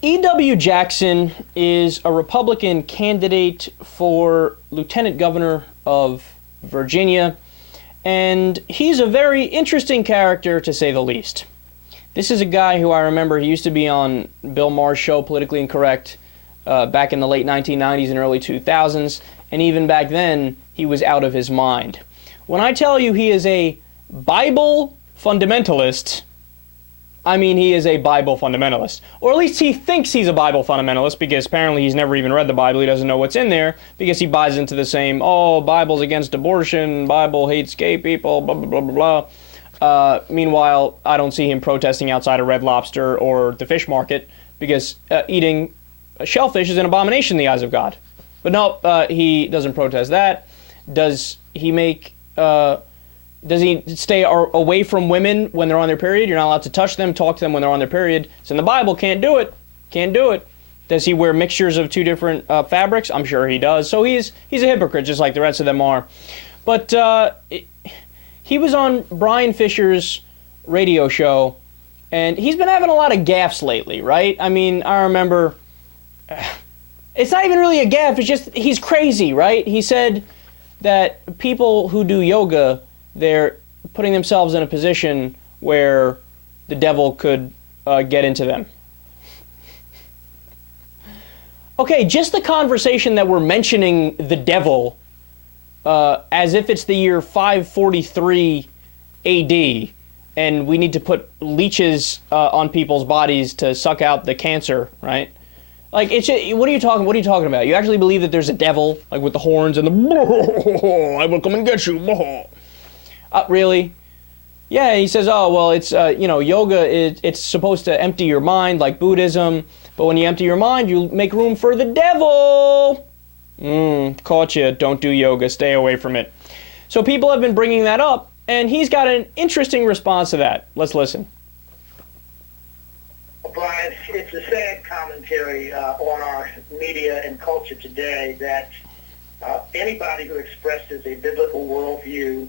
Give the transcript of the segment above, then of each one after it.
E.W. Jackson is a Republican candidate for Lieutenant Governor of Virginia, and he's a very interesting character, to say the least. This is a guy who I remember, he used to be on Bill Maher's show, Politically Incorrect, back in the late 1990s and early 2000s, and even back then, he was out of his mind. When I tell you he is a Bible fundamentalist, I mean he is a Bible fundamentalist. Or at least he thinks he's a Bible fundamentalist, because apparently he's never even read the Bible, he doesn't know what's in there, because he buys into the same, oh, Bible's against abortion, Bible hates gay people, blah, blah, blah, blah, blah. Meanwhile, I don't see him protesting outside of Red Lobster or the fish market, because eating shellfish is an abomination in the eyes of God. But no, he doesn't protest that. Does he stay away from women when they're on their period? You're not allowed to touch them, talk to them when they're on their period. It's in the Bible, can't do it. Can't do it. Does he wear mixtures of two different fabrics? I'm sure he does. So he's a hypocrite, just like the rest of them are. But he was on Bryan Fischer's radio show, and he's been having a lot of gaffes lately, right? I mean, I remember, it's not even really a gaffe, it's just he's crazy, right? He said that people who do yoga, they're putting themselves in a position where the devil could get into them. Okay, just the conversation that we're mentioning the devil as if it's the year 543 AD and we need to put leeches on people's bodies to suck out the cancer, right? Like, it's just, what are you talking about? You actually believe that there's a devil, like with the horns and the I will come and get you. Really? Yeah, he says, oh, well, it's, yoga, it's supposed to empty your mind like Buddhism, but when you empty your mind, you make room for the devil. Caught you. Don't do yoga. Stay away from it. So people have been bringing that up, and he's got an interesting response to that. Let's listen. Brian, it's a sad commentary on our media and culture today that anybody who expresses a biblical worldview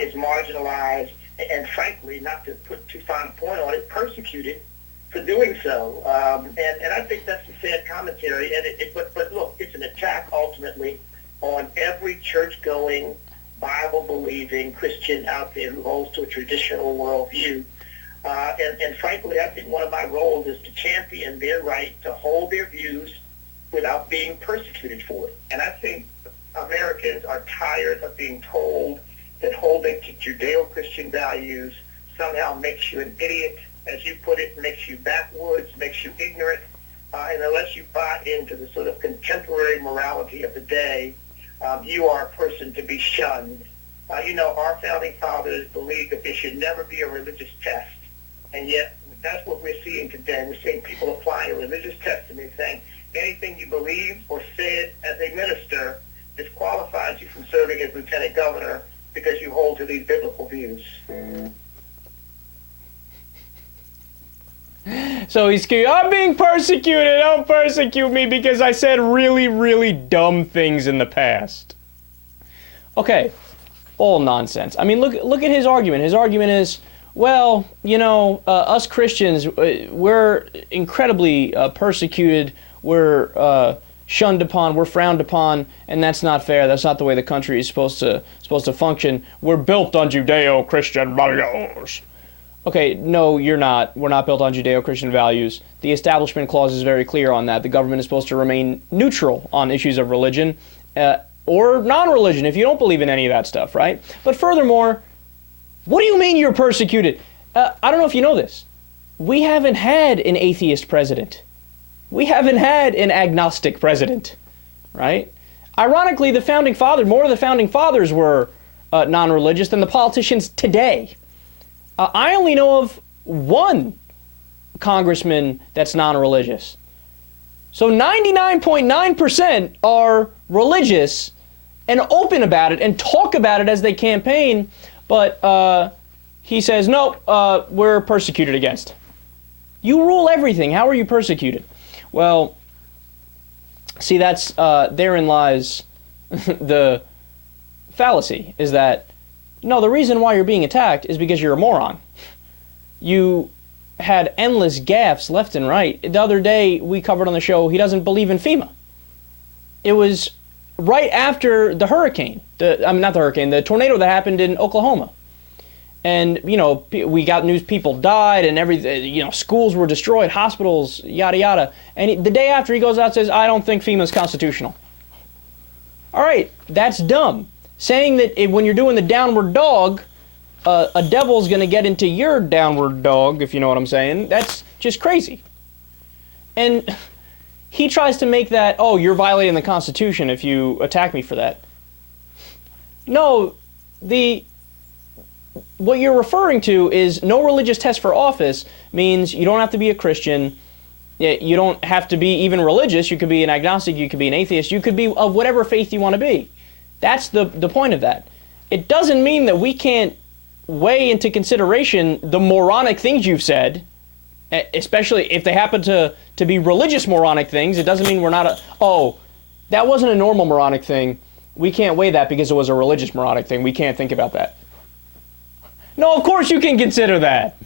is marginalized and, frankly, not to put too fine a point on it, persecuted for doing so. And I think that's a sad commentary. But look, it's an attack ultimately on every church-going, Bible-believing Christian out there who holds to a traditional worldview. And frankly, I think one of my roles is to champion their right to hold their views without being persecuted for it. And I think Americans are tired of being told that holding to Judeo-Christian values somehow makes you an idiot, as you put it, makes you backwoods, makes you ignorant, and unless you buy into the sort of contemporary morality of the day, you are a person to be shunned. Our founding fathers believed that there should never be a religious test, and yet that's what we're seeing today. We're seeing people applying a religious test and they're saying anything you believed or said as a minister disqualifies you from serving as lieutenant governor because you hold to these biblical views. So he's screaming, I'm being persecuted, don't persecute me because I said really, really dumb things in the past. Okay, all nonsense. I mean, look at his argument. His argument is, well, us Christians, we're incredibly persecuted, we're shunned upon, we're frowned upon, and that's not fair. That's not the way the country is supposed to function. We're built on Judeo-Christian values. Okay, no, you're not. We're not built on Judeo-Christian values. The Establishment Clause is very clear on that. The government is supposed to remain neutral on issues of religion or non-religion if you don't believe in any of that stuff, right? But furthermore, what do you mean you're persecuted? I don't know if you know this. We haven't had an atheist president. We haven't had an agnostic president, right? Ironically, more of the founding fathers were non-religious than the politicians today. I only know of one congressman that's non-religious. So 99.9% are religious and open about it and talk about it as they campaign, but he says, no, we're persecuted against. You rule everything. How are you persecuted? Well, see, that's therein lies the fallacy, is that, no, the reason why you're being attacked is because you're a moron. You had endless gaffes left and right. The other day we covered on the show he doesn't believe in FEMA. It was right after the hurricane, the tornado that happened in Oklahoma. And, you know, we got news people died and everything, you know, schools were destroyed, hospitals, yada, yada. And the day after he goes out and says, I don't think FEMA's constitutional. All right, that's dumb. Saying that when you're doing the downward dog, a devil's going to get into your downward dog, if you know what I'm saying, that's just crazy. And he tries to make that, oh, you're violating the Constitution if you attack me for that. No, what you're referring to is no religious test for office means you don't have to be a Christian, you don't have to be even religious, you could be an agnostic, you could be an atheist, you could be of whatever faith you want to be. That's the point of that. It doesn't mean that we can't weigh into consideration the moronic things you've said, especially if they happen to be religious moronic things. It doesn't mean we're not that wasn't a normal moronic thing. We can't weigh that because it was a religious moronic thing. We can't think about that. No, of course you can consider that.